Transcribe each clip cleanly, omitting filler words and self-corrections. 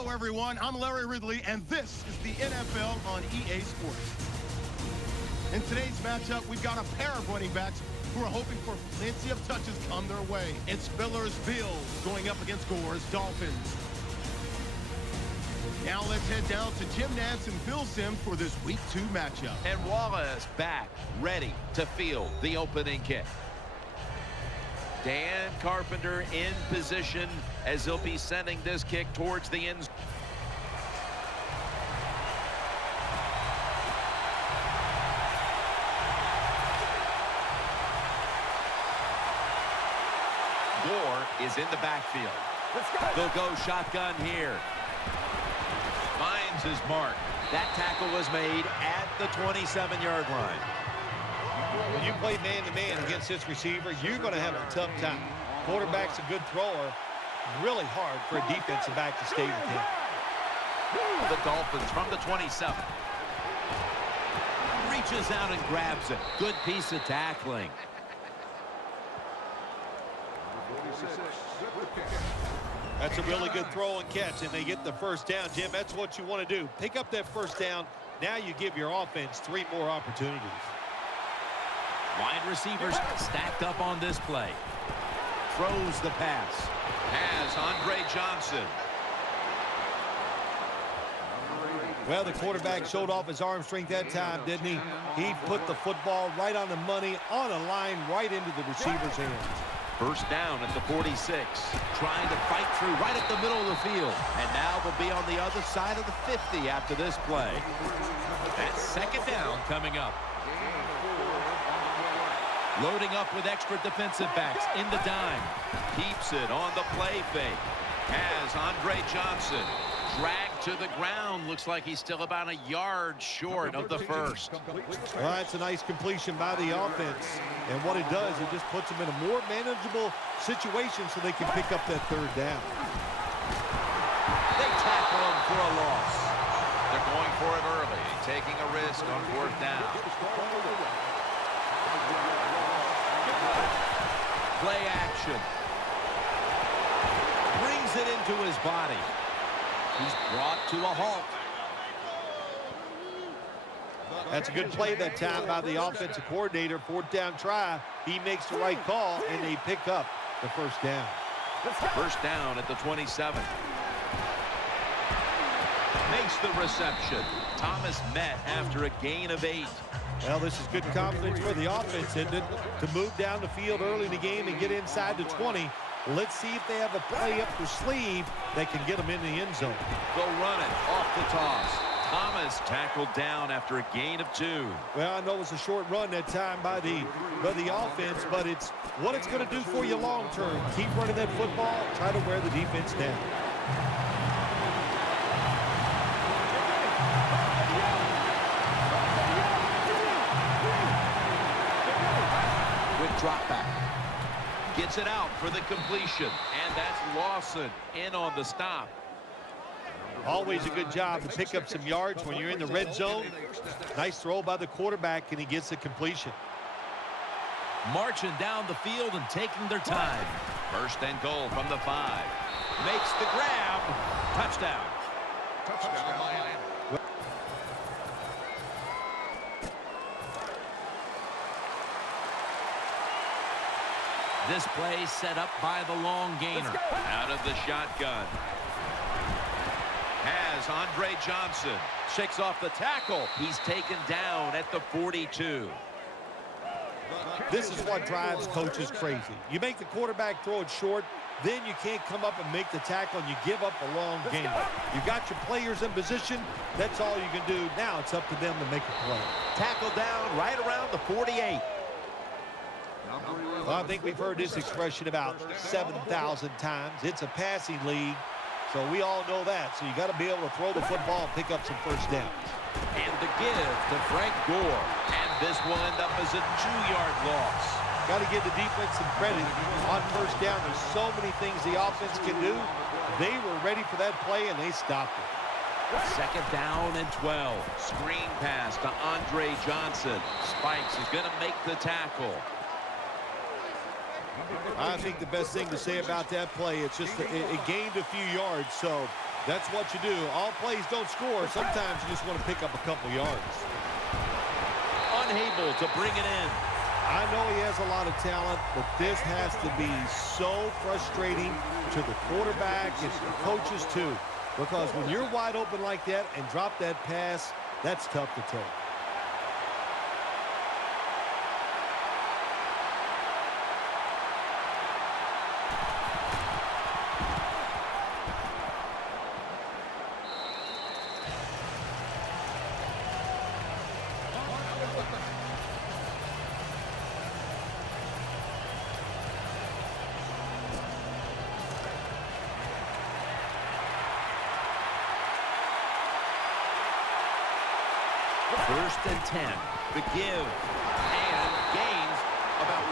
Hello, everyone. I'm Larry Ridley, and this is the NFL on EA Sports. In today's matchup, we've got a pair of running backs who are hoping for plenty of touches come their way. It's Miller's Bills going up against Gore's Dolphins. Now let's head down to Jim Nantz and Phil Simms for this Week 2 matchup. And Wallace back, ready to field the opening kick. Dan Carpenter in position as he'll be sending this kick towards the end zone. Gore is in the backfield. They'll go shotgun here. Finds his mark. That tackle was made at the 27-yard line. When you play man-to-man against this receiver, you're going to have a tough time. Quarterback's a good thrower. Really hard for a defensive back to stay with him. The Dolphins from the 27. Reaches out and grabs it. Good piece of tackling. That's a really good throw and catch, and they get the first down. Jim, that's what you want to do. Pick up that first down. Now you give your offense 3 more opportunities. Wide receivers stacked up on this play. Throws the pass. Has Andre Johnson. Well, the quarterback showed off his arm strength that time, didn't he? He put the football right on the money, on a line, right into the receiver's hands. First down at the 46. Trying to fight through right at the middle of the field. And now they'll be on the other side of the 50 after this play. That's second down coming up. Loading up with extra defensive backs in the dime. Keeps it on the play fake. Has Andre Johnson. Dragged to the ground. Looks like he's still about a yard short of the first. Well, that's a nice completion by the offense. And what it does, it just puts them in a more manageable situation so they can pick up that third down. They tackle him for a loss. They're going for it early, taking a risk on fourth down. Play action. Brings it into his body. He's brought to a halt. That's a good play that time by the offensive coordinator. Fourth down try. He makes the right call, and they pick up the first down. First down at the 27. Makes the reception. Thomas met after a gain of 8. Well, this is good confidence for the offense, isn't it? To move down the field early in the game and get inside the 20. Let's see if they have a play up their sleeve that can get them in the end zone. Go running off the toss. Thomas tackled down after a gain of 2. Well, I know it was a short run that time by the offense, but it's what it's going to do for you long term. Keep running that football, try to wear the defense down. With drop back. Gets it out for the completion, and that's Lawson in on the stop. Always a good job to pick up some yards when you're in the red zone. Nice throw by the quarterback, and he gets the completion. Marching down the field and taking their time. First and goal from the 5. Makes the grab. Touchdown. Touchdown, Miami. This play set up by the long gainer. Out of the shotgun. Has Andre Johnson. Shakes off the tackle. He's taken down at the 42. This is what drives coaches crazy. You make the quarterback throw it short, then you can't come up and make the tackle, and you give up a long gain. You got your players in position. That's all you can do. Now it's up to them to make a play. Tackle down right around the 48. Well, I think we've heard this expression about 7,000 times. It's a passing league, so we all know that. So you got to be able to throw the football and pick up some first downs. And the give to Frank Gore. And this will end up as a 2-yard loss. Got to give the defense some credit on first down. There's so many things the offense can do. They were ready for that play, and they stopped it. Second down and 12. Screen pass to Andre Johnson. Spikes is going to make the tackle. I think the best thing to say about that play, it's just it gained a few yards, so That's what you do. All plays don't score. Sometimes you just want to pick up a couple yards. Unable to bring it in. I know he has a lot of talent, but this has to be so frustrating to the quarterback and the coaches too. Because when you're wide open like that and drop that pass, that's tough to take. First and 10. The give. And gains about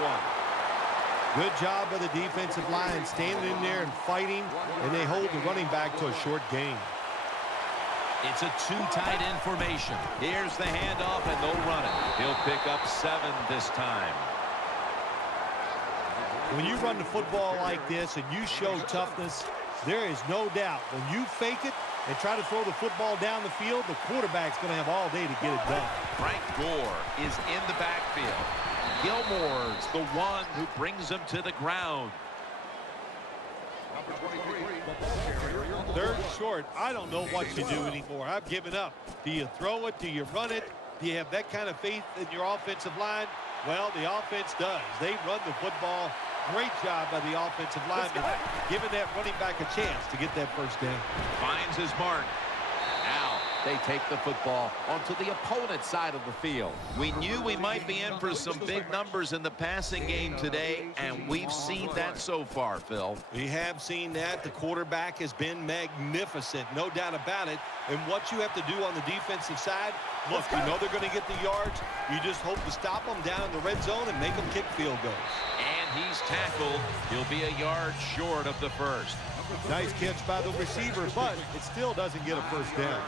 1. Good job by the defensive line standing in there and fighting, and they hold the running back to a short gain. It's a two-tight end formation. Here's the handoff, and they'll run it. He'll pick up 7 this time. When you run the football like this and you show toughness, there is no doubt when you fake it and try to throw the football down the field, the quarterback's going to have all day to get it done. Frank Gore is in the backfield. Gilmore's the one who brings him to the ground. Third short. I don't know what you do anymore. I've given up. Do you throw it? Do you run it? Do you have that kind of faith in your offensive line? Well, the offense does. They run the football. Great job by the offensive lineman, giving that running back a chance to get that first down. Finds his mark. Now they take the football onto the opponent's side of the field. We knew we might be in for some big numbers in the passing game today, and we've seen that so far, Phil. We have seen that. The quarterback has been magnificent, no doubt about it. And what you have to do on the defensive side, look, you know they're going to get the yards. You just hope to stop them down in the red zone and make them kick field goals. And he's tackled. He'll be a yard short of the first. Nice catch by the receiver, but it still doesn't get a first down.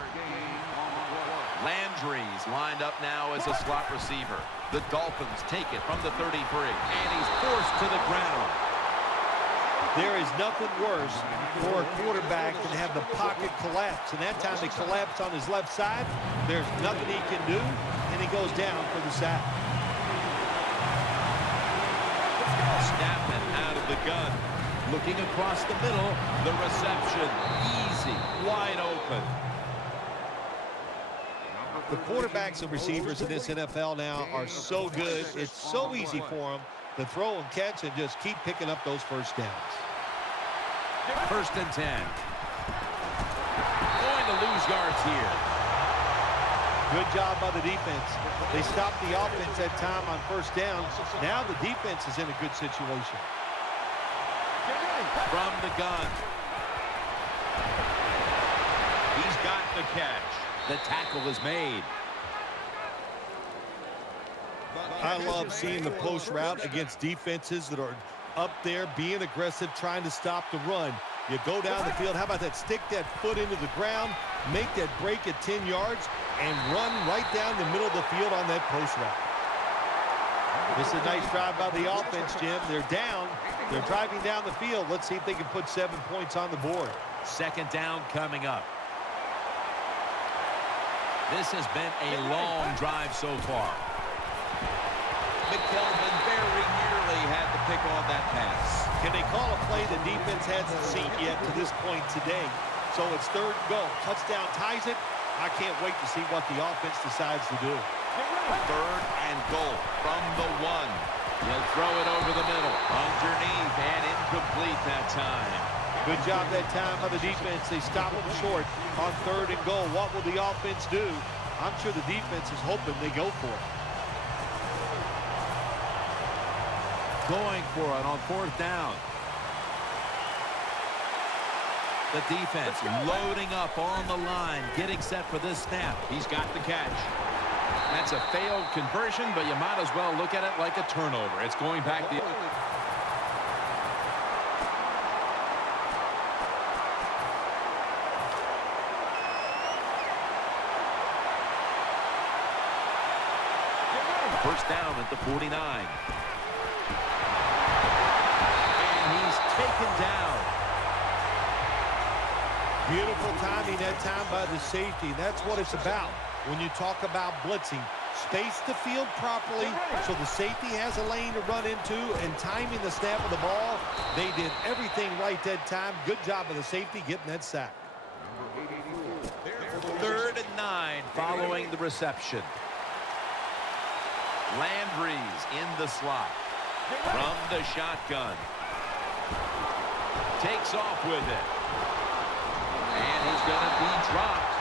Landry's lined up now as a slot receiver. The Dolphins take it from the 33, and he's forced to the ground. There is nothing worse for a quarterback than have the pocket collapse. And that time they collapsed on his left side. There's nothing he can do, and he goes down for the sack. Snapping out of the gun. Looking across the middle. The reception. Easy. Wide open. The quarterbacks and receivers in this NFL now are so good. It's so easy for them to throw and catch and just keep picking up those first downs. First and 10. Going to lose yards here. Good job by the defense. They stopped the offense that time on first down. Now the defense is in a good situation. From the gun. He's got the catch. The tackle is made. I love seeing the post route against defenses that are up there being aggressive, trying to stop the run. You go down the field. How about that? Stick that foot into the ground, make that break at 10 yards, and run right down the middle of the field on that post route. This is a nice drive by the offense, Jim. They're down. They're driving down the field. Let's see if they can put 7 points on the board. Second down coming up. This has been a long drive so far. McKelvin very nearly had to pick on that pass. Can they call a play the defense hasn't seen yet to this point today? So it's third and goal. Touchdown ties it. I can't wait to see what the offense decides to do. Third and goal from the 1. He'll throw it over the middle. Underneath and incomplete that time. Good job that time by the defense. They stop them short on third and goal. What will the offense do? I'm sure the defense is hoping they go for it. Going for it on fourth down. The defense loading up on the line, getting set for this snap. He's got the catch. That's a failed conversion, but you might as well look at it like a turnover. It's going back the... First down at the 49. And he's taken down. Beautiful timing that time by the safety. That's what it's about when you talk about blitzing. Space the field properly so the safety has a lane to run into, and timing the snap of the ball. They did everything right that time. Good job of the safety getting that sack. 3rd and 9 following the reception. Landry's in the slot from the shotgun. Takes off with it. And he's going to be dropped.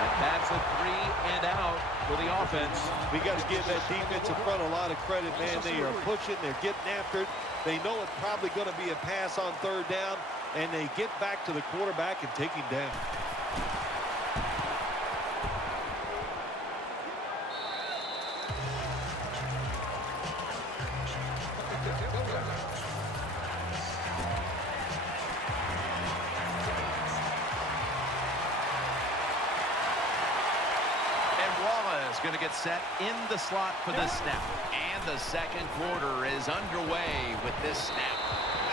And that's a 3-and-out for the offense. We got to give that defensive front a lot of credit, man. They are pushing. They're getting after it. They know it's probably going to be a pass on 3rd down, and they get back to the quarterback and take him down. Going to get set in the slot for this snap. And the second quarter is underway with this snap.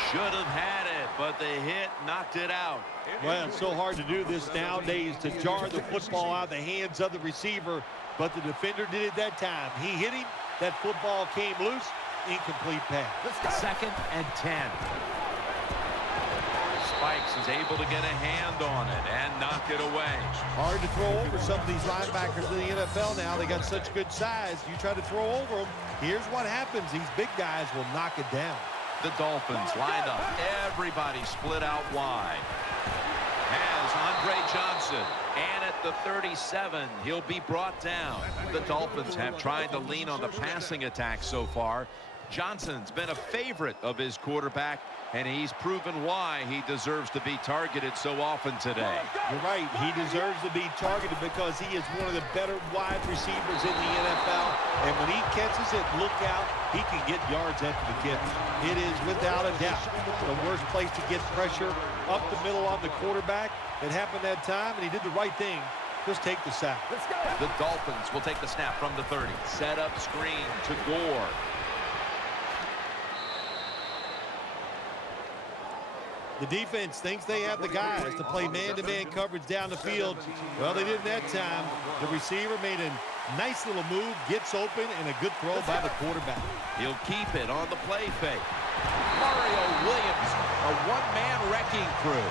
Should have had it, but the hit knocked it out. Well, it's so hard to do this nowadays, to jar the football out of the hands of the receiver, but the defender did it that time. He hit him. That football came loose. Incomplete pass. 2nd and 10. Spikes is able to get a hand on it and knock it away. Hard to throw over some of these linebackers in the NFL now. They got such good size. You try to throw over them, here's what happens. These big guys will knock it down. The Dolphins lined up. Everybody split out wide. Has Andre Johnson. And at the 37, he'll be brought down. The Dolphins have tried to lean on the passing attack so far. Johnson's been a favorite of his quarterback, and he's proven why he deserves to be targeted so often today. You're right. He deserves to be targeted because he is one of the better wide receivers in the NFL. And when he catches it, look out, he can get yards after the catch. It is without a doubt the worst place to get pressure up the middle on the quarterback. It happened that time, and he did the right thing. Just take the sack. The Dolphins will take the snap from the 30. Set up screen to Gore. The defense thinks they have the guys to play man-to-man coverage down the field. Well, they didn't that time. The receiver made a nice little move, gets open, and a good throw by the quarterback. He'll keep it on the play fake. Mario Williams, a one-man wrecking crew.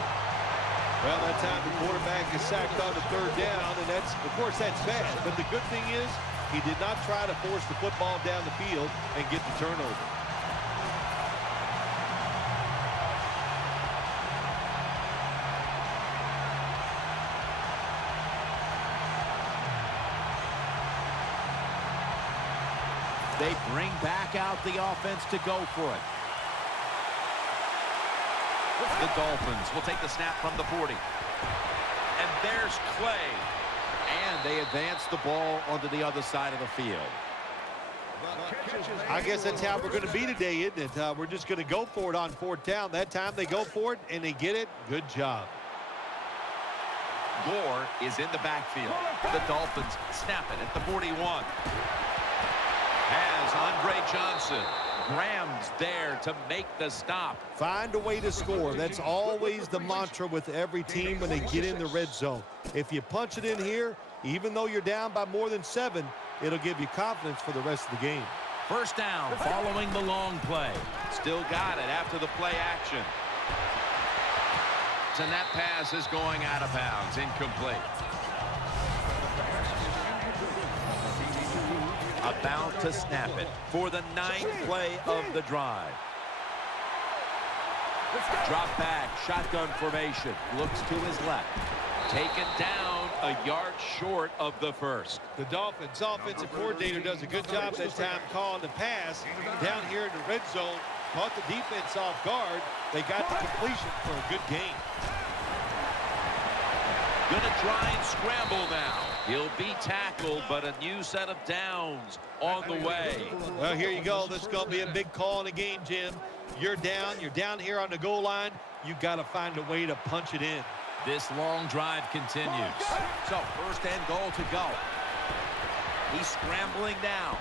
Well, that time the quarterback is sacked on the 3rd down, and that's, of course, that's bad. But the good thing is he did not try to force the football down the field and get the turnover. They bring back out the offense to go for it. The Dolphins will take the snap from the 40. And there's Clay. And they advance the ball onto the other side of the field. I guess that's how we're going to be today, isn't it? We're just going to go for it on 4th down. That time they go for it, and they get it. Good job. Gore is in the backfield. The Dolphins snap it at the 41. Has Andre Johnson. Graham's there to make the stop. Find a way to score. That's always the mantra with every team when they get in the red zone. If you punch it in here, even though you're down by more than 7, it'll give you confidence for the rest of the game. 1st down following the long play. Still got it after the play action. And that pass is going out of bounds. Incomplete. About to snap it for the 9th play of the drive. Drop back, shotgun formation. Looks to his left. Taken down a yard short of the 1st. The Dolphins offensive coordinator does a good job that time calling the pass down here in the red zone. Caught the defense off guard. They got the completion for a good gain. Gonna try and scramble now. He'll be tackled, but a new set of downs on the way. Well, here you go. This is going to be a big call in the game, Jim. You're down here on the goal line. You got to find a way to punch it in. This long drive continues. So 1st and goal to go. He's scrambling now.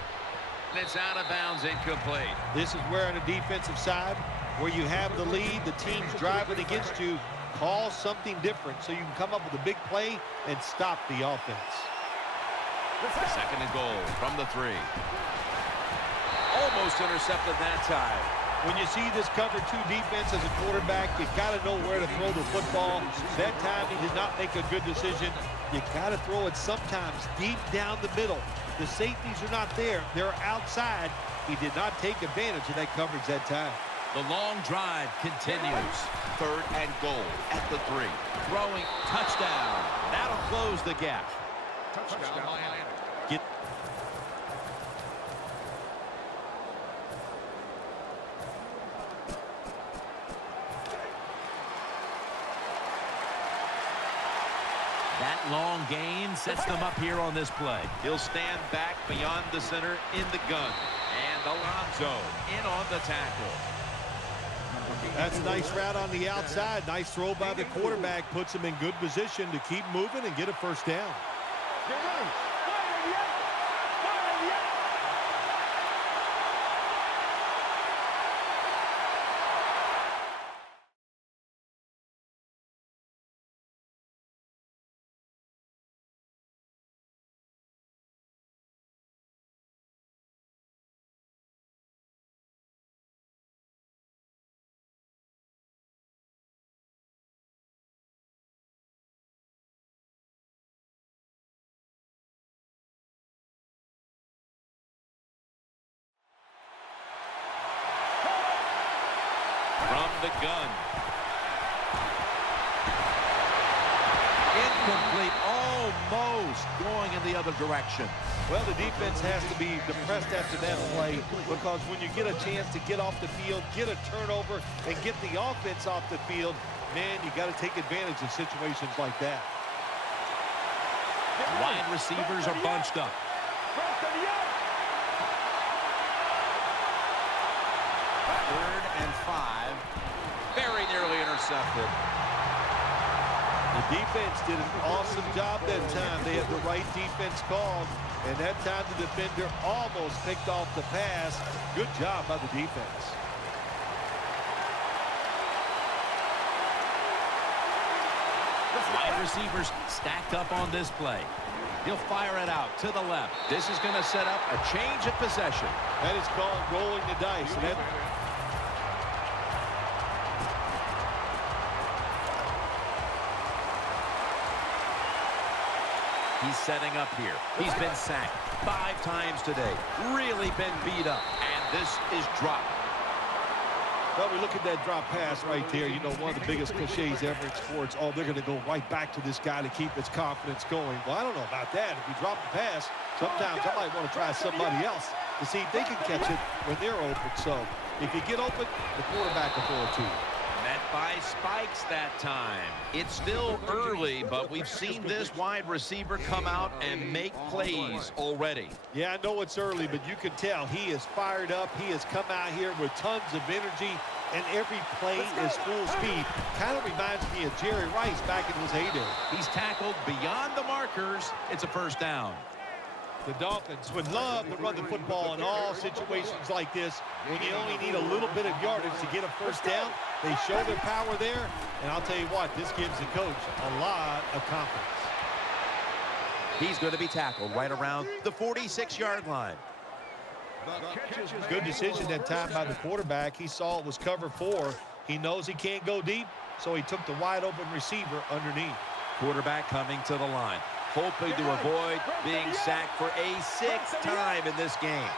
And it's out of bounds, incomplete. This is where on the defensive side, where you have the lead, the team's driving against you, Call something different so you can come up with a big play and stop the offense. Second and goal from the 3. Almost intercepted that time. When you see this cover 2 defense as a quarterback, you got to know where to throw the football. That time he did not make a good decision. You got to throw it sometimes deep down the middle. The safeties are not there. They're outside. He did not take advantage of that coverage that time. The long drive continues. Third and goal at the 3. Throwing touchdown. That'll close the gap. Touchdown Miami. That long gain sets them up here on this play. He'll stand back beyond the center in the gun. And Alonso in on the tackle. That's a nice route on the outside. Nice throw by the quarterback. Puts him in good position to keep moving and get a first down. From the gun. Incomplete, almost going in the other direction. Well, the defense has to be depressed after that play because when you get a chance to get off the field, get a turnover, and get the offense off the field, man, you got to take advantage of situations like that. Wide receivers are bunched up. Third and 5. Very nearly intercepted. The defense did an awesome job that time. They had the right defense called, and that time the defender almost picked off the pass. Good job by the defense. Wide receivers stacked up on this play. He'll fire it out to the left. This is going to set up a change of possession. That is called rolling the dice. And that He's setting up here. He's been sacked 5 times today. Really been beat up. And this is dropped. Well, we look at that drop pass right there. You know, one of the biggest cliches ever in sports. Oh, they're going to go right back to this guy to keep his confidence going. Well, I don't know about that. If you drop the pass, sometimes I might want to try somebody else to see if they can catch it when they're open. So if you get open, the quarterback will throw it to you. Met by spikes that time. It's still early, but we've seen this wide receiver come out and make plays already. Yeah, I know it's early, but you can tell he is fired up. He has come out here with tons of energy, and every play is full speed. Kind of reminds me of Jerry Rice back in his heyday. He's tackled beyond the markers. It's a first down. The Dolphins would love to run the football in all situations like this. When you only need a little bit of yardage to get a first down, they show their power there. And I'll tell you what, this gives the coach a lot of confidence. He's going to be tackled right around the 46-yard line. Good decision that time by the quarterback. He saw it was cover 4. He knows he can't go deep, so he took the wide open receiver underneath. Quarterback coming to the line, hoping to avoid being sacked for a 6th time in this game.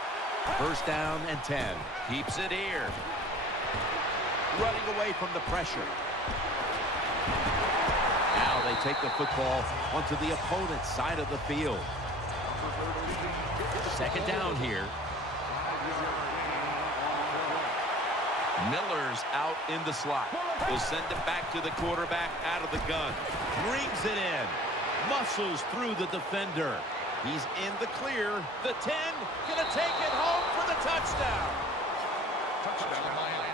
First down and 10. Keeps it here. Running away from the pressure. Now they take the football onto the opponent's side of the field. Second down here. Miller's out in the slot. Will send it back to the quarterback out of the gun. Brings it in. Muscles through the defender. He's in the clear. The 10, gonna take it home for the touchdown. Touchdown Miami.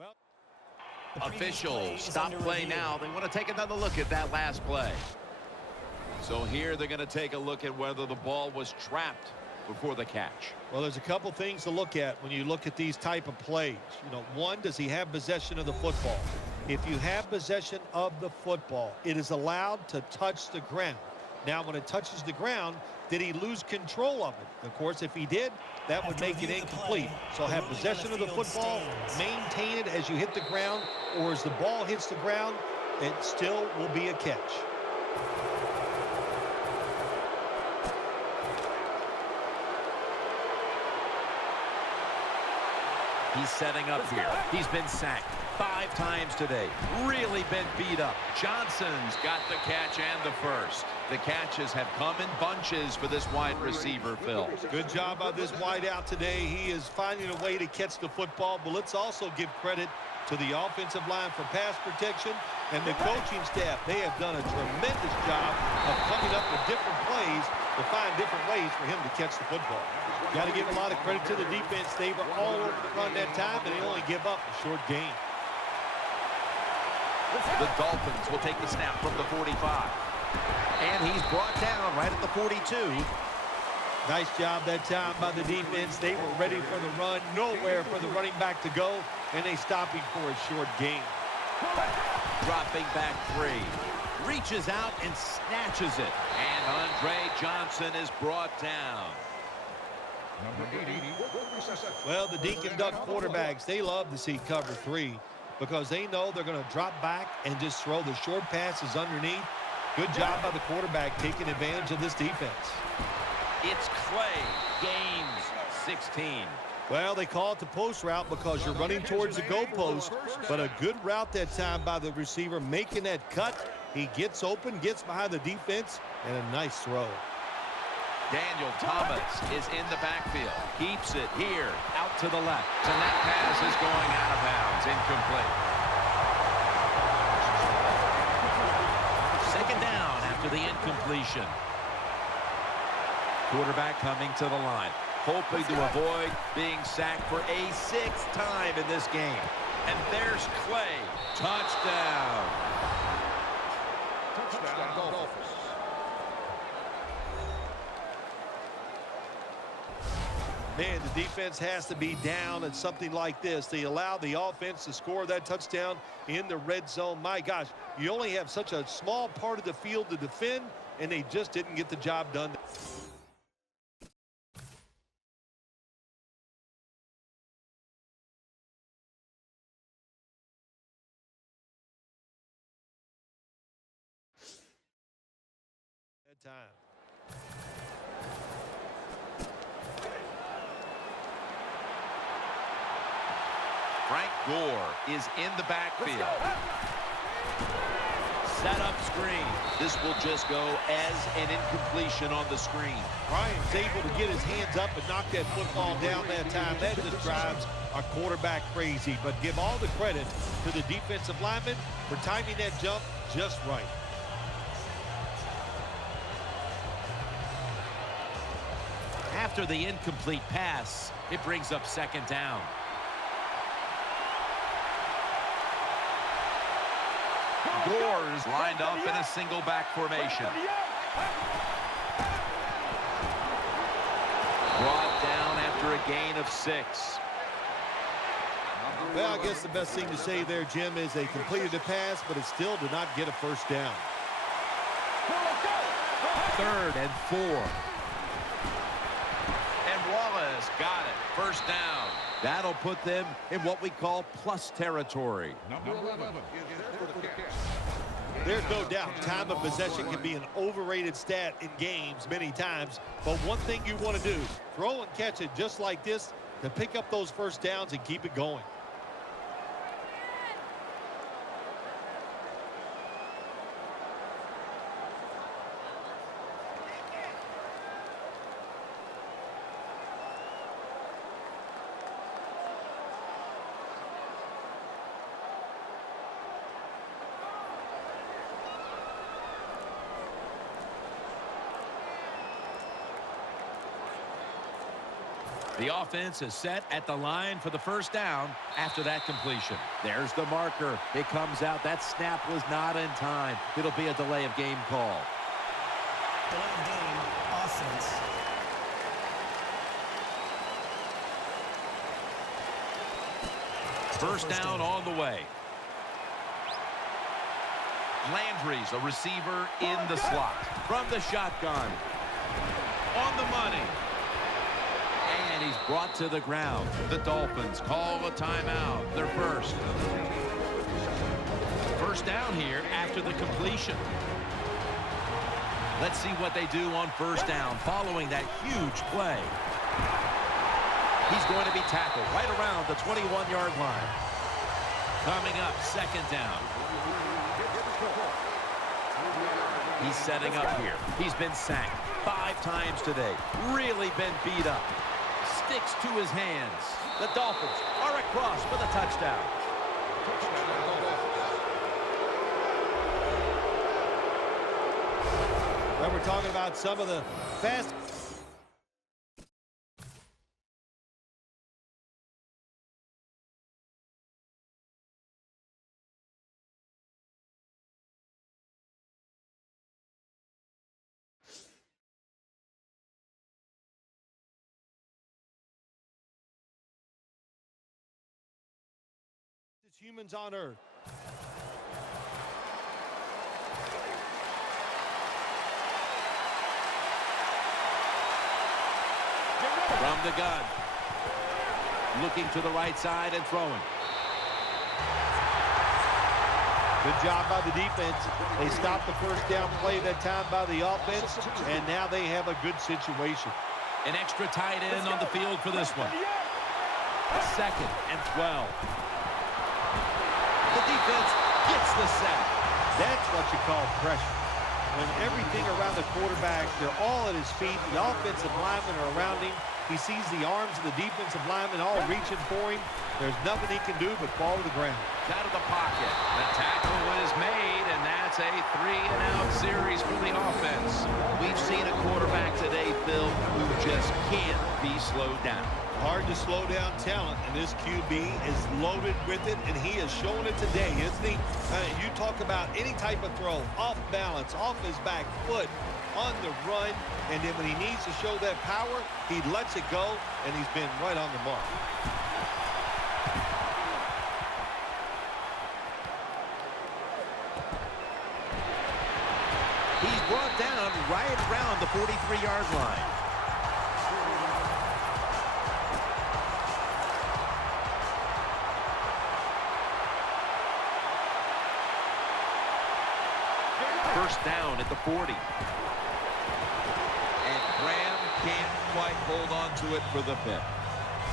Well, officials stop play now. They want to take another look at that last play. So here they're going to take a look at whether the ball was trapped before the catch. Well, there's a couple things to look at when you look at these type of plays. You know, one, does he have possession of the football? If you have possession of the football, it is allowed to touch the ground. Now, when it touches the ground, did he lose control of it? Of course, if he did, that would make it incomplete. So have possession of the football, maintain it as you hit the ground, or as the ball hits the ground, it still will be a catch. He's setting up here. He's been sacked 5 times today. Really been beat up. Johnson's got the catch and the first. The catches have come in bunches for this wide receiver, Phil. Good job by this wide out today. He is finding a way to catch the football, but let's also give credit to the offensive line for pass protection and the coaching staff. They have done a tremendous job of coming up with different plays to find different ways for him to catch the football. Got to give a lot of credit to the defense. They were all over the run that time, and they only give up a short gain. The Dolphins will take the snap from the 45. And he's brought down right at the 42. Nice job that time by the defense. They were ready for the run. Nowhere for the running back to go, and they stop him for a short gain. Dropping back 3. Reaches out and snatches it. And Andre Johnson is brought down. Well, the Dink and Duck quarterbacks, they love to see cover 3 because they know they're going to drop back and just throw the short passes underneath. Good job by the quarterback taking advantage of this defense. It's Clay, gains 16. Well, they call it the post route because you're running towards the goalpost, but a good route that time by the receiver making that cut. He gets open, gets behind the defense, and a nice throw. Daniel Thomas is in the backfield. Keeps it here, out to the left. And that pass is going out of bounds, incomplete. Second down after the incompletion. Quarterback coming to the line, hoping to avoid being sacked for a 6th time in this game. And there's Clay. Touchdown. Touchdown, Dolphins. Man, the defense has to be down at something like this. They allow the offense to score that touchdown in the red zone. My gosh, you only have such a small part of the field to defend, and they just didn't get the job done. That time. Frank Gore is in the backfield. Set up screen. This will just go as an incompletion on the screen. Ryan's able to get his hands up and knock that football down that time. That just drives our quarterback crazy. But give all the credit to the defensive lineman for timing that jump just right. After the incomplete pass, it brings up second down. Gore's lined up in a single back formation. Brought down after a gain of 6. Well, I guess the best thing to say there, Jim, is they completed the pass, but it still did not get a first down. 3rd and 4. And Wallace got it. First down. That'll put them in what we call plus territory. Number 11 is there for the catch. There's no doubt time of possession can be an overrated stat in games many times, but one thing you want to do, throw and catch it just like this to pick up those first downs and keep it going. The offense is set at the line for the first down after that completion. There's the marker. It comes out. That snap was not in time. It'll be a delay of game call. Delay of game, offense. First down on the way. Landry's a receiver in the slot. From the shotgun. On the money. And he's brought to the ground. The Dolphins call a timeout. They're first. First down here after the completion. Let's see what they do on first down following that huge play. He's going to be tackled right around the 21-yard line. Coming up, second down. He's setting up here. He's been sacked 5 times today. Really been beat up. Sticks to his hands. The Dolphins are across for the touchdown. Well, we're talking about some of the fast. Humans on earth. From the gun. Looking to the right side and throwing. Good job by the defense. They stopped the first down play that time by the offense, and now they have a good situation. An extra tight end on the field for this one. Second and 12. The defense gets the sack. That's what you call pressure. When everything around the quarterback, they're all at his feet. The offensive linemen are around him. He sees the arms of the defensive linemen all reaching for him. There's nothing he can do but fall to the ground. Out of the pocket. The tackle is made, and that's a 3-and-out series for the offense. We've seen a quarterback today, Phil, who just can't be slowed down. Hard to slow down talent, and this QB is loaded with it, and he has shown it today, isn't he? You talk about any type of throw, off balance, off his back foot, on the run, and then when he needs to show that power, he lets it go, and he's been right on the mark. He's brought down right around the 43-yard line. First down at the 40. And Graham can't quite hold on to it for the pick.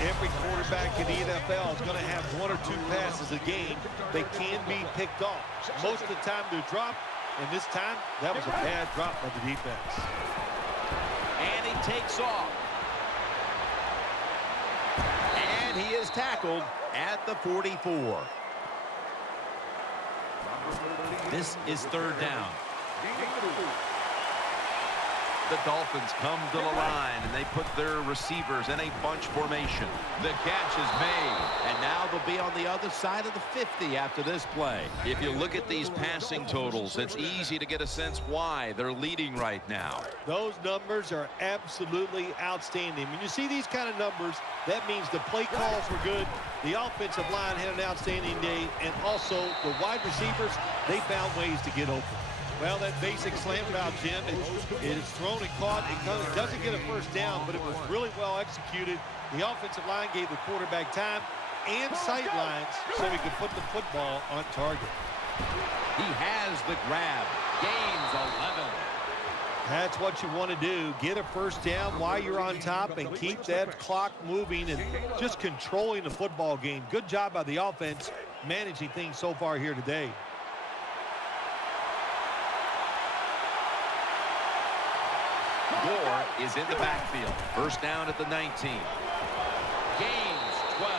Every quarterback in the NFL is going to have 1 or 2 passes a game that can be picked off. Most of the time they're dropped, and this time that was a bad drop by the defense. And he takes off. And he is tackled at the 44. This is third down. The Dolphins come to the line, and they put their receivers in a bunch formation. The catch is made, and now they'll be on the other side of the 50 after this play. If you look at these passing totals, it's easy to get a sense why they're leading right now. Those numbers are absolutely outstanding. When you see these kind of numbers, that means the play calls were good, the offensive line had an outstanding day, and also the wide receivers, they found ways to get open. Well, that basic slant route, Jim, it is thrown and caught. It doesn't get a first down, but it was really well executed. The offensive line gave the quarterback time and sight lines so he could put the football on target. He has the grab. Gains 11. That's what you want to do. Get a first down while you're on top and keep that clock moving and just controlling the football game. Good job by the offense managing things so far here today. Gore is in the backfield. First down at the 19. Gains 12.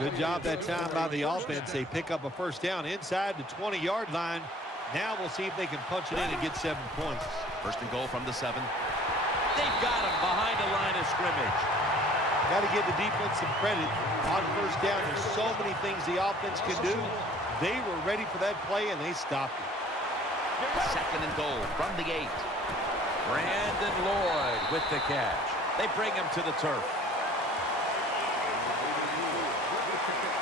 Good job that time by the offense. They pick up a first down inside the 20-yard line. Now we'll see if they can punch it in and get 7 points. First and goal from the 7. They've got him behind the line of scrimmage. Got to give the defense some credit on first down. There's so many things the offense can do. They were ready for that play, and they stopped it. 2nd and goal from the 8. Brandon Lloyd with the catch. They bring him to the turf.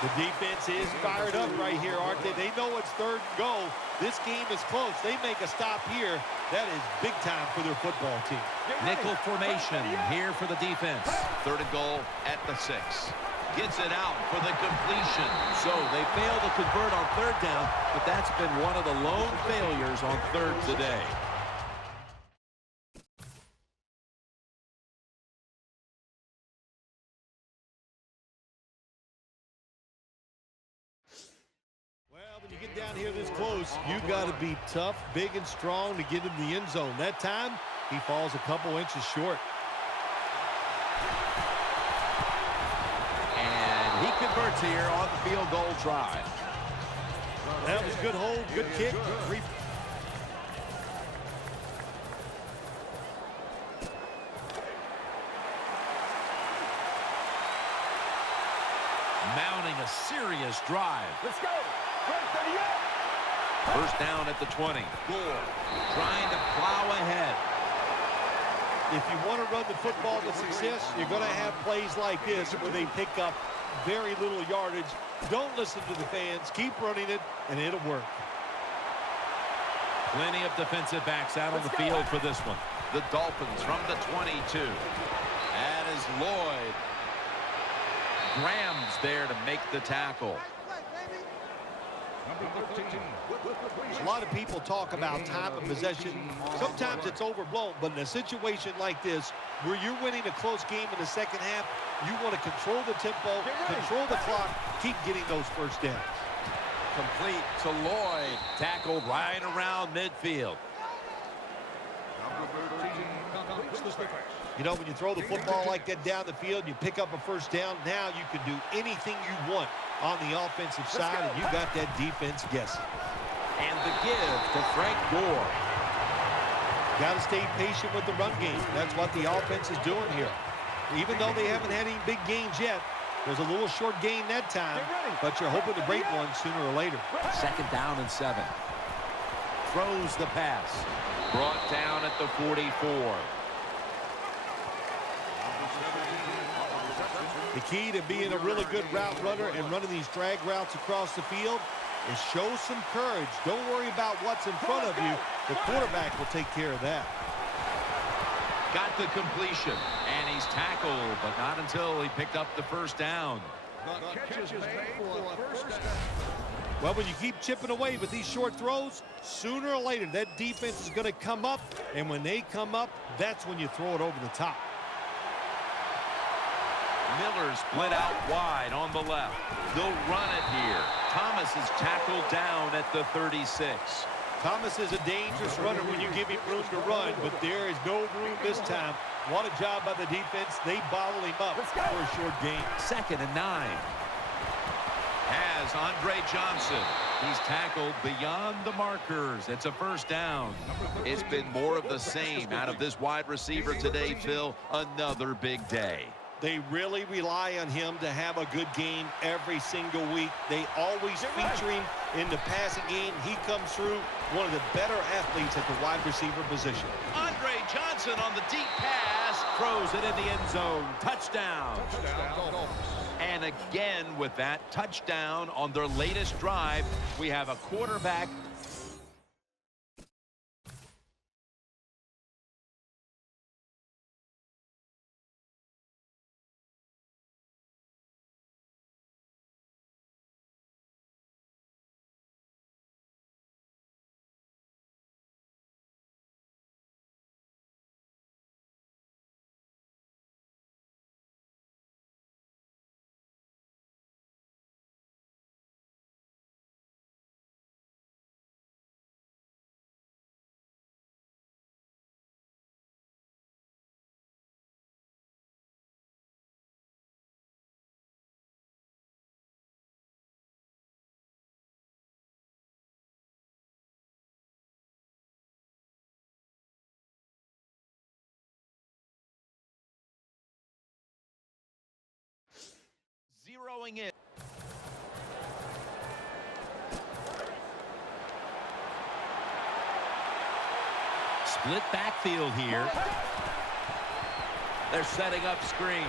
The defense is fired up right here, aren't they? They know it's 3rd and goal. This game is close. They make a stop here. That is big time for their football team. Nickel formation here for the defense. 3rd and goal at the 6. Gets it out for the completion. So they fail to convert on 3rd down, but that's been one of the lone failures on 3rd today. Well, when you get down here this close, you got to be tough, big, and strong to get in the end zone. That time, he falls a couple inches short. And he converts here on the field goal try. That was good hold, good kick. Mounting a serious drive. Let's go. 1st down at the 20. Gore trying to plow ahead. If you want to run the football to success, you're going to have plays like this where they pick up very little yardage. Don't listen to the fans. Keep running it, and it'll work. Plenty of defensive backs out on the field for this one. The Dolphins from the 22. That is Lloyd. Graham's there to make the tackle. A lot of people talk about time of possession. Sometimes it's overblown, but in a situation like this, where you're winning a close game in the 2nd half, you want to control the tempo, control the clock, keep getting those 1st downs. Complete to Lloyd. Tackled right around midfield. You know, when you throw the football like that down the field, you pick up a 1st down, now you can do anything you want on the offensive side, and you got that defense guessing. And the give to Frank Gore. Got to stay patient with the run game. That's what the offense is doing here. Even though they haven't had any big gains yet, there's a little short gain that time, but you're hoping to break one sooner or later. 2nd down and 7. Throws the pass. Brought down at the 44. The key to being a really good route runner and running these drag routes across the field is show some courage. Don't worry about what's in front of you. The quarterback will take care of that. Got the completion, and he's tackled, but not until he picked up the 1st down. The catch is made for a 1st down. Well, when you keep chipping away with these short throws, sooner or later that defense is going to come up, and when they come up, that's when you throw it over the top. Miller split out wide on the left. They'll run it here. Thomas is tackled down at the 36. Thomas is a dangerous runner when you give him room to run, but there is no room this time. What a job by the defense. They bottle him up for a short gain. 2nd and 9. Has Andre Johnson. He's tackled beyond the markers. It's a 1st down. It's been more of the same out of this wide receiver today, Phil. Another big day. They really rely on him to have a good game every single week. They always feature him in the passing game. He comes through, one of the better athletes at the wide receiver position. Andre Johnson on the deep pass. Throws it in the end zone. Touchdown. And again with that touchdown on their latest drive, we have a quarterback throwing it. Split backfield here. They're setting up screen.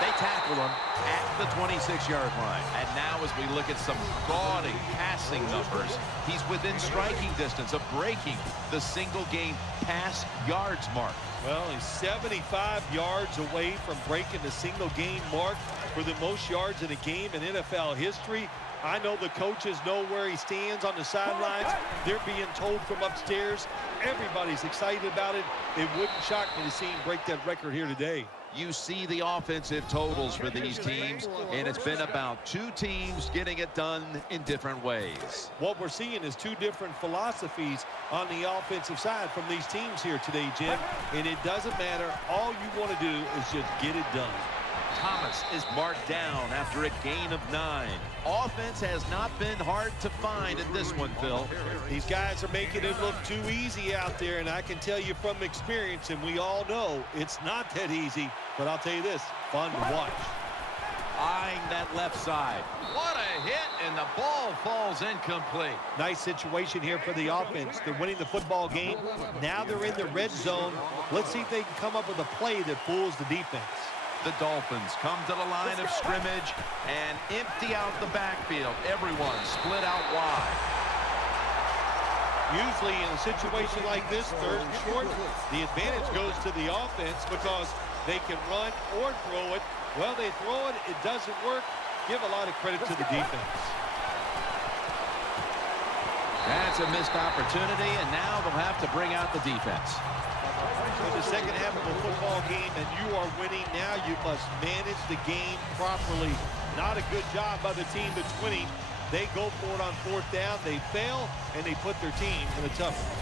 They tackle him at the 26-yard line. And now as we look at some gaudy passing numbers, he's within striking distance of breaking the single-game pass yards mark. Well, he's 75 yards away from breaking the single-game mark for the most yards in a game in NFL history. I know the coaches know where he stands on the sidelines. They're being told from upstairs. Everybody's excited about it. It wouldn't shock me to see him break that record here today. You see the offensive totals for these teams, and it's been about two teams getting it done in different ways. What we're seeing is two different philosophies on the offensive side from these teams here today, Jim. And it doesn't matter. All you want to do is just get it done. Thomas is marked down after a gain of 9. Offense has not been hard to find in this one, Phil. These guys are making it look too easy out there, and I can tell you from experience, and we all know it's not that easy, but I'll tell you this, fun to watch. Eyeing that left side. What a hit, and the ball falls incomplete. Nice situation here for the offense. They're winning the football game. Now they're in the red zone. Let's see if they can come up with a play that fools the defense. The Dolphins come to the line of scrimmage and empty out the backfield. Everyone split out wide. Usually in a situation like this, third and short, the advantage goes to the offense because they can run or throw it. Well, they throw it, it doesn't work. Give a lot of credit to the defense. That's a missed opportunity, and now they'll have to bring out the defense. In the second half of a football game and you are winning, now you must manage the game properly. Not a good job by the team that's winning. They go for it on fourth down, they fail, and they put their team in a tough one.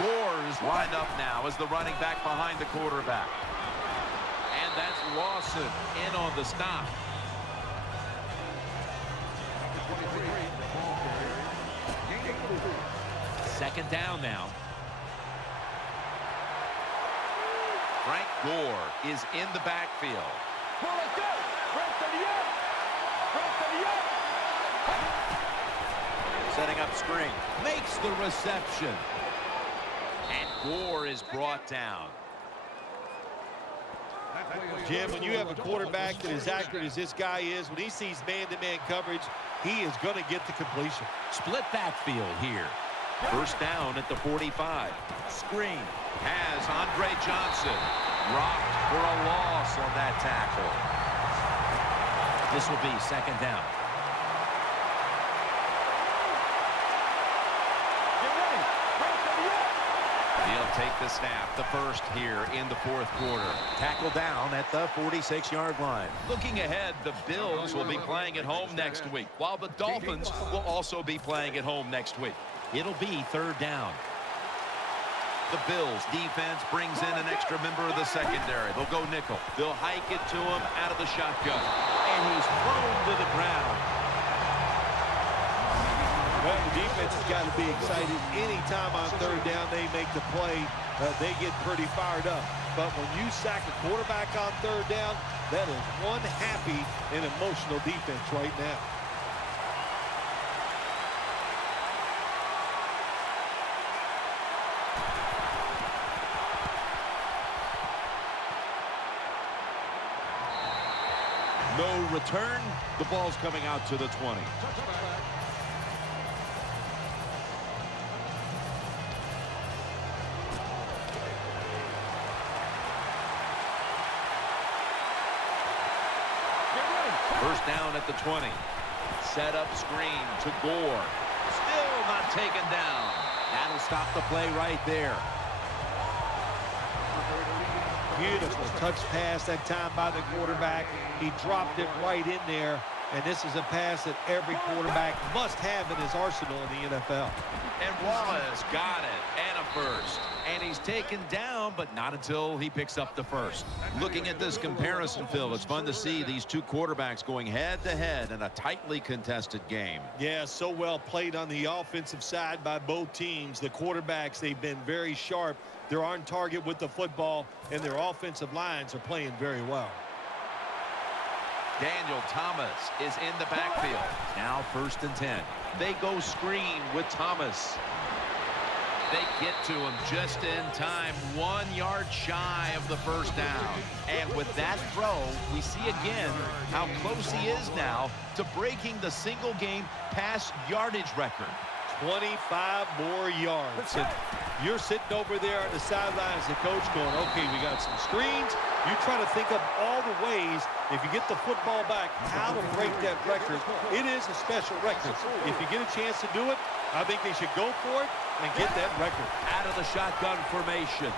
Gore's lined up now as the running back behind the quarterback. And that's Lawson in on the stop. Second down now. Frank Gore is in the backfield. Setting up screen. Makes the reception. And Gore is brought down. Jim, when you have a quarterback that is accurate as this guy is, when he sees man-to-man coverage, he is going to get the completion. Split backfield here. First down at the 45. Screen has Andre Johnson. Rocked for a loss on that tackle. This will be second down. He'll take the snap, the first here in the fourth quarter. Tackle down at the 46-yard line. Looking ahead, the Bills will be playing at home next week, while the Dolphins will also be playing at home next week. It'll be third down. The Bills defense brings in an extra member of the secondary. They'll go nickel. They'll hike it to him out of the shotgun. And he's thrown to the ground. Well, the defense has got to be excited. Anytime on third down they make the play, they get pretty fired up. But when you sack a quarterback on third down, that is one happy and emotional defense right now. No return. The ball's coming out to the 20. First down at the 20. Set up screen to Gore. Still not taken down. That'll stop the play right there. Beautiful touch pass that time by the quarterback. He dropped it right in there. And this is a pass that every quarterback must have in his arsenal in the NFL. And Wallace got it, and a first. And he's taken down, but not until he picks up the first. Looking at this comparison, Phil, it's fun to see these two quarterbacks going head-to-head in a tightly contested game. Yeah, so well played on the offensive side by both teams. The quarterbacks, they've been very sharp. They're on target with the football, and their offensive lines are playing very well. Daniel Thomas is in the backfield. Now 1st and 10. They go screen with Thomas. They get to him just in time, 1 yard shy of the first down. And with that throw, we see again how close he is now to breaking the single game pass yardage record. 25 more yards. And you're sitting over there on the sidelines, the coach going, okay, we got some screens. You try to think of all the ways, if you get the football back, how to break that record. It is a special record. If you get a chance to do it, I think they should go for it and get that record. Out of the shotgun formation.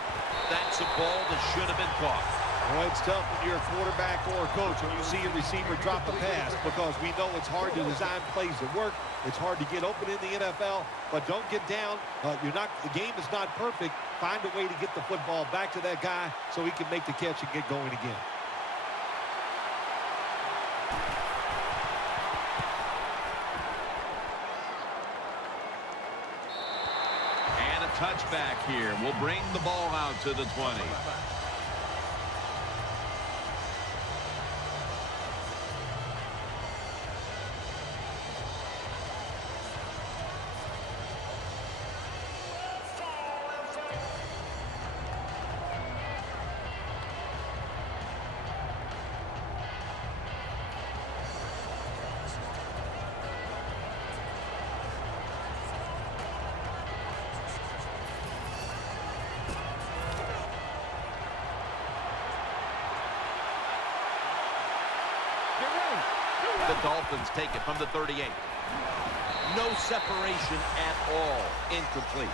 That's a ball that should have been caught. Well, it's tough when you're a quarterback or a coach when you see a receiver drop a pass, because we know it's hard to design plays to work. It's hard to get open in the NFL, but don't get down. The game is not perfect. Find a way to get the football back to that guy so he can make the catch and get going again. And a touchback here will bring the ball out to the 20. The Dolphins take it from the 38. No separation at all. Incomplete.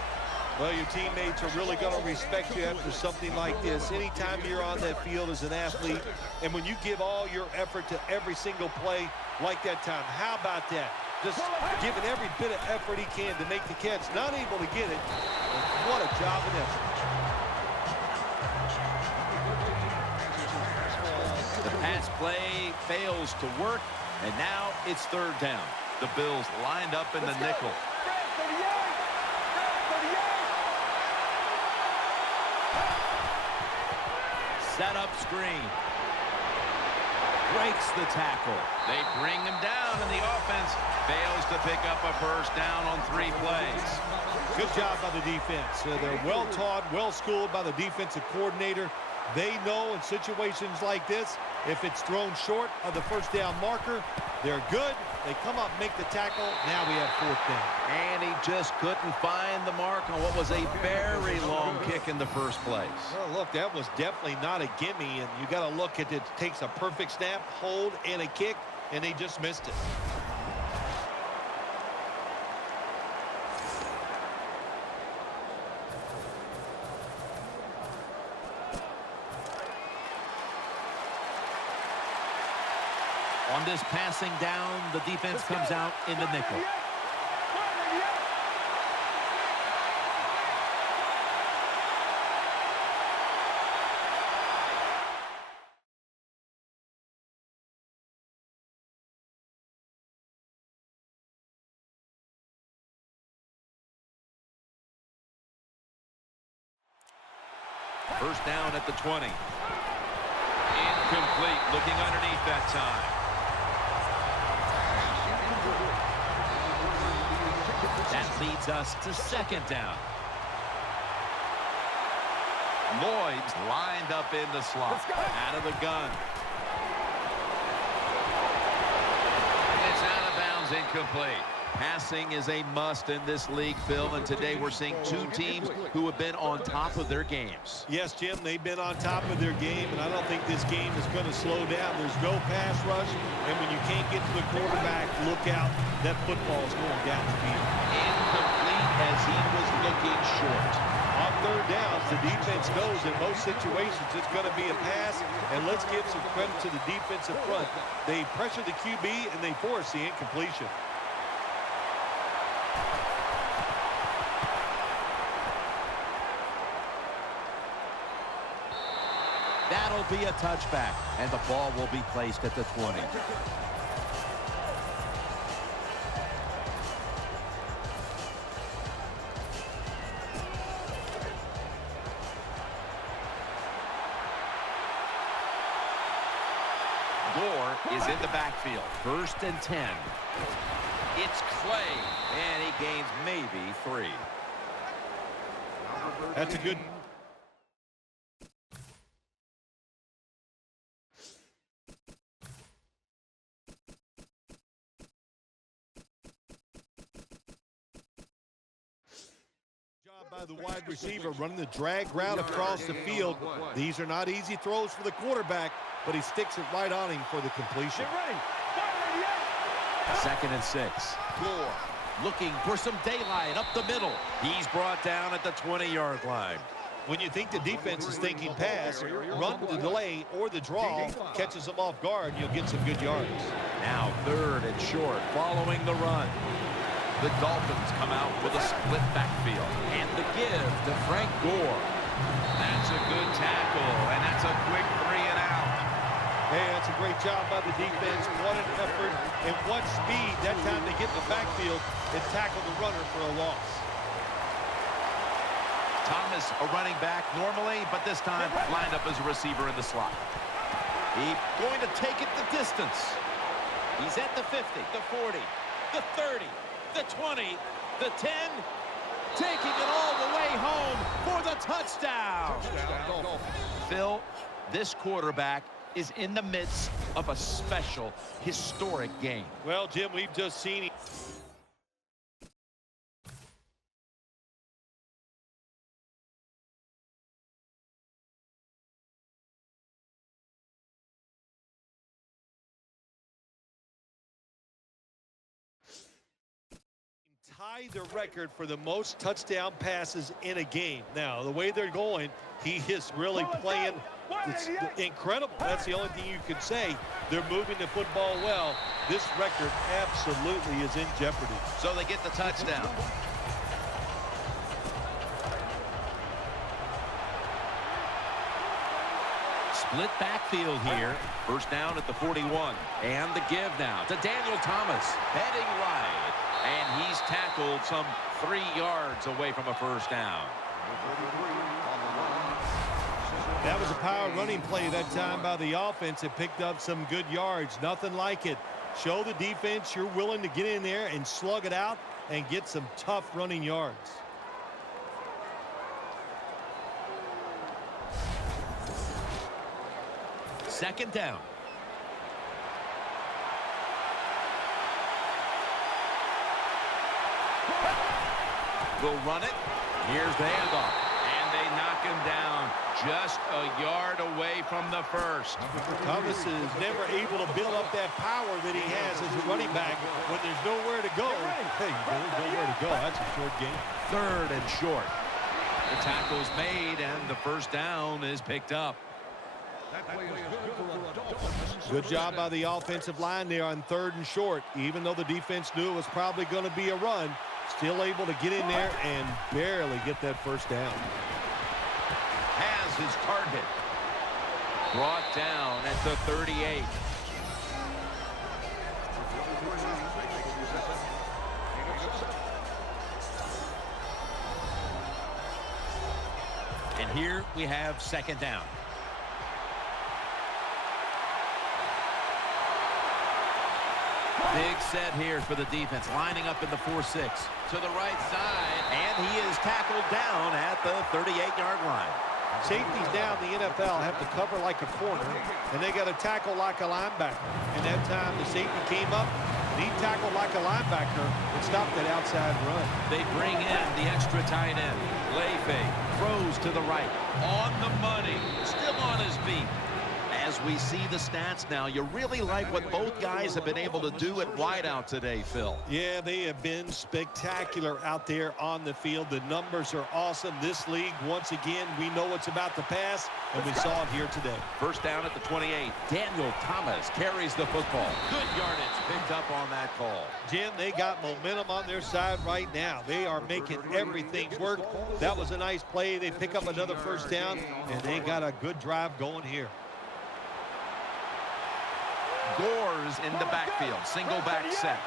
Well, your teammates are really going to respect you after something like this. Anytime you're on that field as an athlete, and when you give all your effort to every single play like that time, how about that? Just giving every bit of effort he can to make the catch. Not able to get it. What a job and effort. The pass play fails to work, and now it's 3rd down. The Bills lined up in the nickel. Set up screen. Breaks the tackle. They bring him down, and the offense fails to pick up a first down on 3 plays. Good job by the defense. They're well taught, well schooled by the defensive coordinator. They know in situations like this, if it's thrown short of the first down marker, they're good. They come up, make the tackle. Now we have 4th down. And he just couldn't find the mark on what was a very long kick in the first place. Well, look, that was definitely not a gimme, and you got to look at it. It takes a perfect snap, hold, and a kick, and they just missed it. On this passing down, the defense comes out in the nickel. First down at the 20. Incomplete, looking underneath that time. That leads us to 2nd down. Lloyd's lined up in the slot. Out of the gun. It's out of bounds, incomplete. Passing is a must in this league, Phil, and today we're seeing 2 teams who have been on top of their games. Yes, Jim, they've been on top of their game, and I don't think this game is going to slow down. There's no pass rush, and when you can't get to the quarterback, look out. That football is going down the field. Incomplete as he was looking short. On 3rd downs, the defense knows in most situations it's going to be a pass, And let's give some credit to the defensive front. They pressure the QB, and they force the incompletion. That'll be a touchback, and the ball will be placed at the 20. Gore is in the backfield. 1st and 10. It's Clay, and he gains maybe 3. That's a good... by the wide receiver running the drag route across the field. These are not easy throws for the quarterback, but he sticks it right on him for the completion. 2nd and 6. Gore looking for some daylight up the middle. He's brought down at the 20-yard line. When you think the defense is thinking pass, run the delay or the draw catches them off guard, you'll get some good yards. Now 3rd and short following the run. The Dolphins come out with a split backfield. And the give to Frank Gore. That's a good tackle, and that's a quick 3 and out. Hey, that's a great job by the defense. What an effort and what speed that time to get in the backfield and tackle the runner for a loss. Thomas, a running back normally, but this time lined up as a receiver in the slot. He's going to take it the distance. He's at the 50, the 40, the 30. The 20, the 10, taking it all the way home for the touchdown. Phil, this quarterback is in the midst of a special, historic game. Well, Jim, we've just seen him. Tie the record for the most touchdown passes in a game. Now, the way they're going, he is really playing. It's incredible. That's the only thing you can say. They're moving the football well. This record absolutely is in jeopardy. So they get the touchdown. Split backfield here. 1st down at the 41. And the give now to Daniel Thomas. Heading right. And he's tackled some 3 yards away from a 1st down. That was a power running play that time by the offense. It picked up some good yards. Nothing like it. Show the defense you're willing to get in there and slug it out and get some tough running yards. Second down. Will run it. Here's the handoff. And they knock him down just a yard away from the 1st. Thomas is never able to build up that power that he has as a running back when there's nowhere to go. Hey, there's nowhere to go. That's a short game. 3rd and short. The tackle's made, and the 1st down is picked up. Good job by the offensive line there on 3rd and short. Even though the defense knew it was probably going to be a run, still able to get in there and barely get that 1st down. Has his target. Brought down at the 38. And here we have 2nd down. Big set here for the defense, lining up in the 4-6 to the right side, and he is tackled down at the 38-yard line. Safeties now in the NFL have to cover like a corner, and they got to tackle like a linebacker. And that time the safety came up, and he tackled like a linebacker and stopped that outside run. They bring in the extra tight end. Lefe throws to the right, on the money, still on his feet. As As we see the stats now, you really like what both guys have been able to do at wideout today, Phil. Yeah, they have been spectacular out there on the field. The numbers are awesome. This league, once again, we know it's about the pass, and we saw it here today. First down at the 28. Daniel Thomas carries the football. Good yardage picked up on that call. Jim, they got momentum on their side right now. They are making everything work. That was a nice play. They pick up another first down, and they got a good drive going here. Gore's in the backfield. Single back set.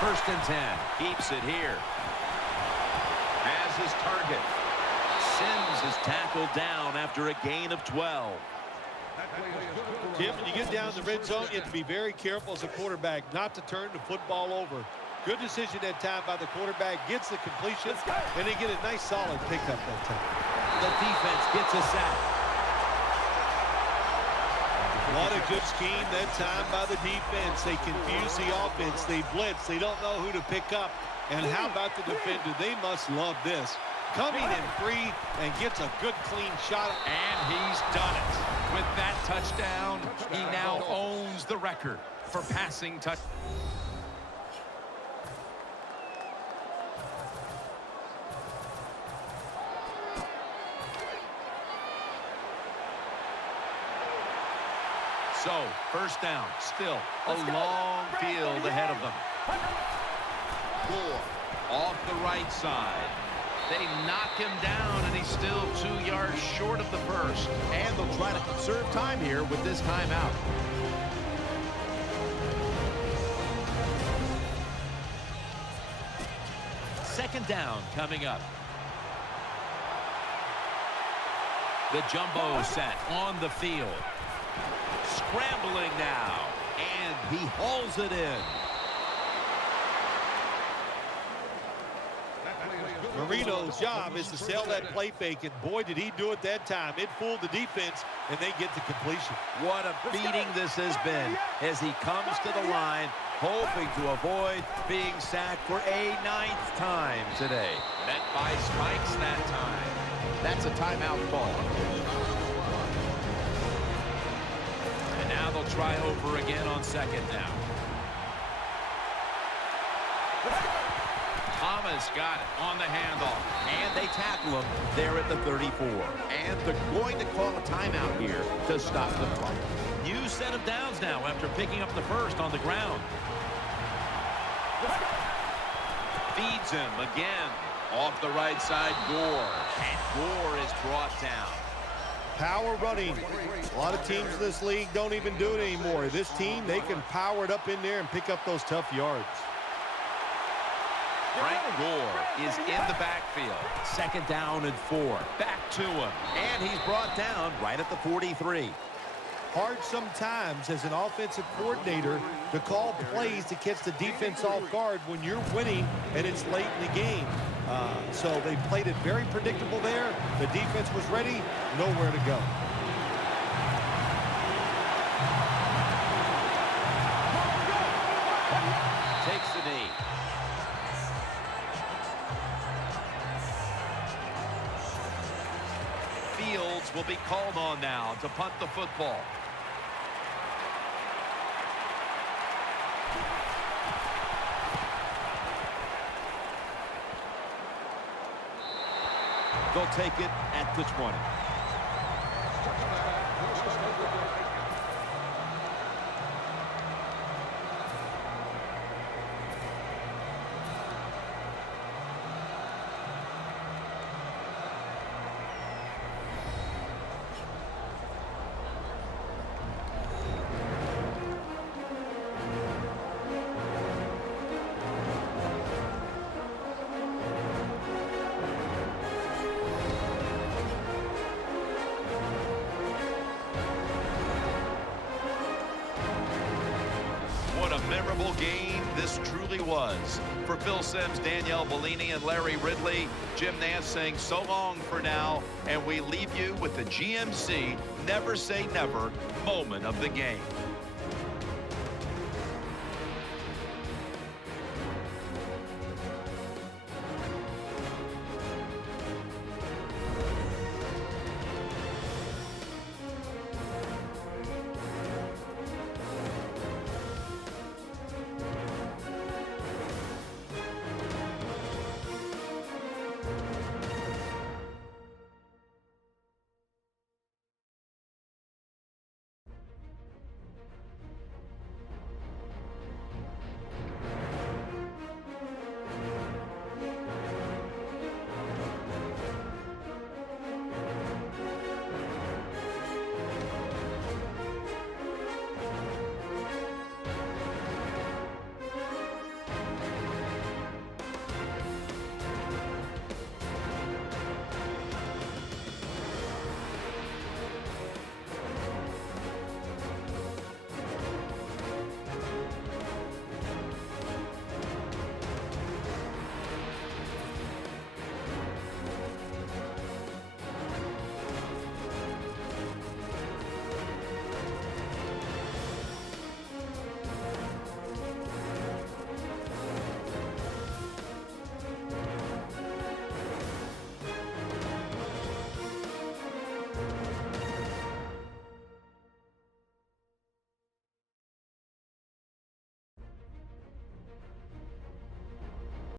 First and 10. Keeps it here. Has his target. Sims is tackled down after a gain of 12. Jim, when you get down the red zone, you have to be very careful as a quarterback not to turn the football over. Good decision that time by the quarterback. Gets the completion, and they get a nice solid pickup that time. The defense gets a sack. What a good scheme that time by the defense. They confuse the offense. They blitz. They don't know who to pick up. And how about the defender? They must love this. Coming in free and gets a good clean shot. And he's done it. With that touchdown, he now owns the record for passing touch. So, first down, still a long field ahead of them. Gore off the right side. They knock him down, and he's still 2 yards short of the first. And they'll try to conserve time here with this timeout. Second down coming up. The jumbo set on the field. Scrambling now, and he hauls it in. Marino's job is to sell that play fake, and boy, did he do it that time. It fooled the defense, and they get the completion. What a beating this has been as he comes to the line, hoping to avoid being sacked for a 9th time today. Met by strikes that time. That's a timeout call. And now they'll try over again on second down. Thomas got it on the handoff, and they tackle him there at the 34. And they're going to call a timeout here to stop the clock. New set of downs now after picking up the first on the ground. Feeds him again. Off the right side, Gore. And Gore is brought down. Power running. A lot of teams in this league don't even do it anymore. This team, they can power it up in there and pick up those tough yards. Frank Gore is in the backfield. Second down and 4. Back to him. And he's brought down right at the 43. Hard sometimes as an offensive coordinator to call plays to catch the defense off guard when you're winning and it's late in the game. So they played it very predictable there. The defense was ready, nowhere to go. Takes the knee. Fields will be called on now to punt the football. They'll take it at the 20. this truly was. For Phil Simms, Danielle Bellini, and Larry Ridley, Jim Nance saying so long for now, and we leave you with the GMC Never Say Never moment of the game.